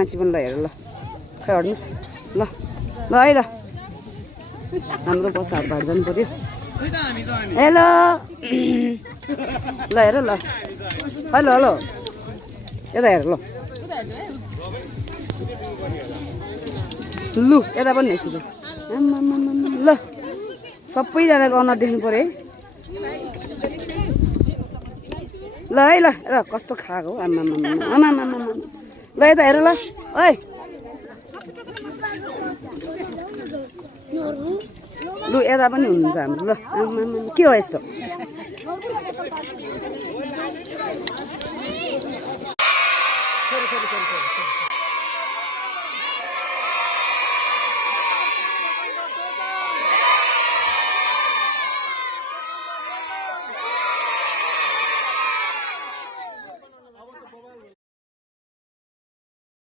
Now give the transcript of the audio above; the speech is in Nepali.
मान्छे पनि ल हेर ल खै हट्नुहोस् ल ल है ल हाम्रो पछि हात भाट जानु पर्यो हेलो ल हेर ल हेलो हेलो यता हेर ल लु यता पनि हेर्छु ल सबैजनाको अनुहार देख्नु पर्यो है ल है ल ल कस्तो खाएको आमा ल यता हेर ल ओइ लु यता पनि हुनुहुन्छ हाम्रो ल आमा के हो यस्तो sorry